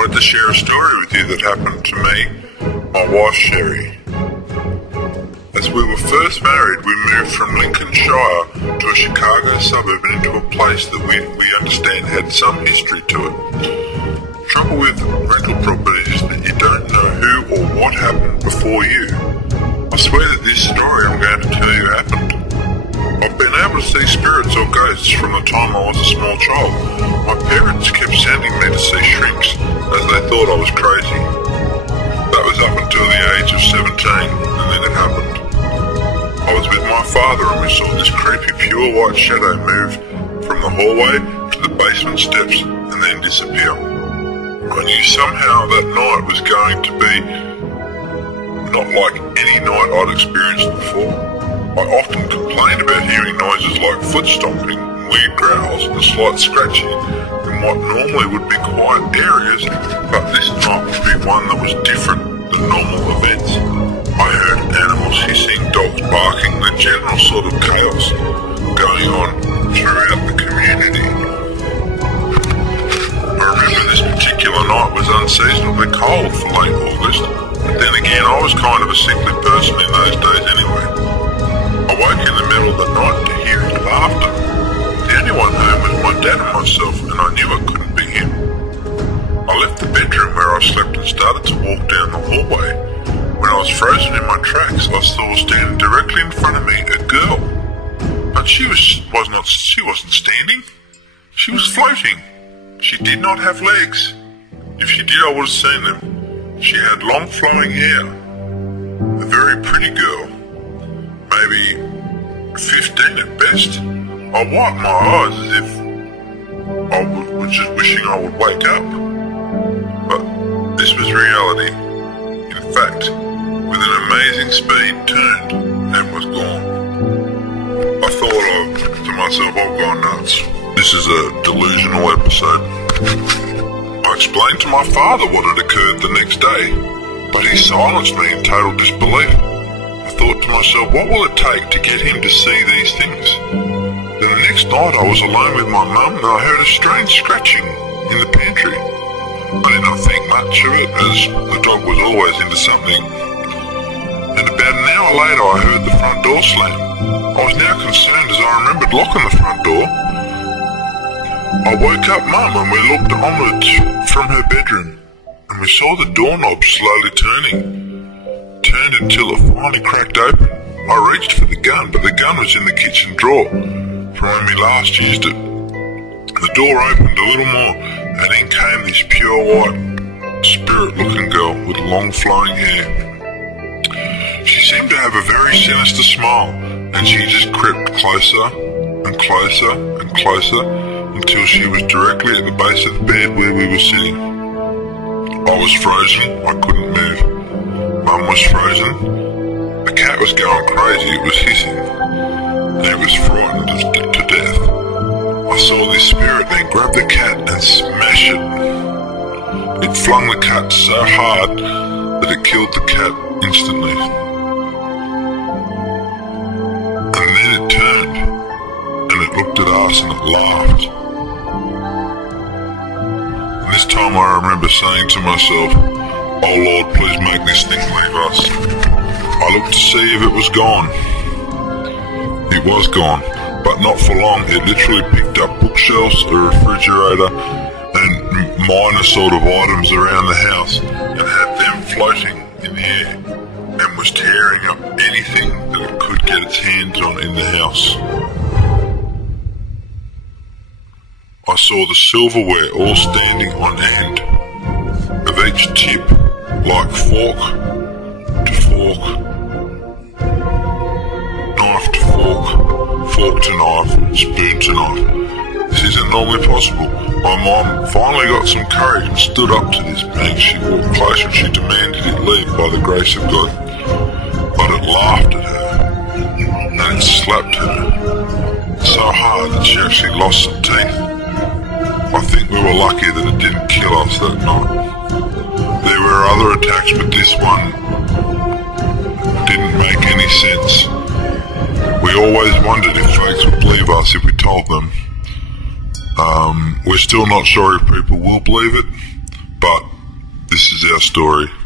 wanted to share a story with you that happened to me, my wife Sherry. As we were first married, we moved from Lincolnshire to a Chicago suburb and into a place that we understand had some history to it. The trouble with rental properties is that you don't know who or what happened before you. I swear that this story I'm going to tell you happened. I've been able to see spirits or ghosts from the time I was a small child. My parents kept sending me to see shrinks as they thought I was crazy. That was up until the age of 17, and then it happened. I was with my father and we saw this creepy pure white shadow move from the hallway to the basement steps and then disappear. I knew somehow that night was going to be not like any night I'd experienced before. I often complained about hearing noises like foot stomping, weird growls and slight scratching in what normally would be quiet areas, but this night would be one that was different than normal events. I heard animals hissing, dogs barking, the general sort of chaos going on throughout the community. I remember this particular night was unseasonably cold for late August, but then again I was kind of a sickly person in those days anyway. I woke in the middle of the night to hear his laughter. The only one home was my dad and myself, and I knew it couldn't be him. I left the bedroom where I slept and started to walk down the hallway. When I was frozen in my tracks, I saw standing directly in front of me a girl. But she wasn't standing. She was floating. She did not have legs. If she did, I would have seen them. She had long flowing hair. A very pretty girl. Maybe 15 at best. I wiped my eyes as if I was just wishing I would wake up. But this was reality. In fact, with an amazing speed, turned and was gone. I thought to myself, I've gone nuts. This is a delusional episode. I explained to my father what had occurred the next day, but he silenced me in total disbelief. I thought to myself, what will it take to get him to see these things? Then the next night I was alone with my mum and I heard a strange scratching in the pantry. I did not think much of it as the dog was always into something. And about an hour later I heard the front door slam. I was now concerned as I remembered locking the front door. I woke up Mum and we looked onwards from her bedroom and we saw the doorknob slowly turned until it finally cracked open. I reached for the gun, but the gun was in the kitchen drawer from when we last used it. The door opened a little more and in came this pure white spirit-looking girl with long flowing hair. She seemed to have a very sinister smile, and she just crept closer and closer and closer until she was directly at the base of the bed where we were sitting. I was frozen, I couldn't move. Mum was frozen. The cat was going crazy, it was hissing, and it was frightened to death. I saw this spirit then grab the cat and smash it. It flung the cat so hard that it killed the cat instantly. And then it turned, and it looked at us and it laughed. And this time I remember saying to myself, "Oh Lord, please make this thing leave us." I looked to see if it was gone. It was gone, but not for long. It literally picked up bookshelves, a refrigerator, and minor sort of items around the house, and had them floating in the air, and was tearing up anything that it could get its hands on in the house. I saw the silverware all standing on end, of each tip, like fork to fork, knife to fork, fork to knife, spoon to knife. This isn't normally possible. My mom finally got some courage and stood up to this being. She walked closer and she demanded it leave by the grace of God. But it laughed at her, and it slapped her so hard that she actually lost some teeth. I think we were lucky that it didn't kill us that night. There were other attacks, but this one didn't make any sense. We always wondered if folks would believe us if we told them. We're still not sure if people will believe it, but is our story.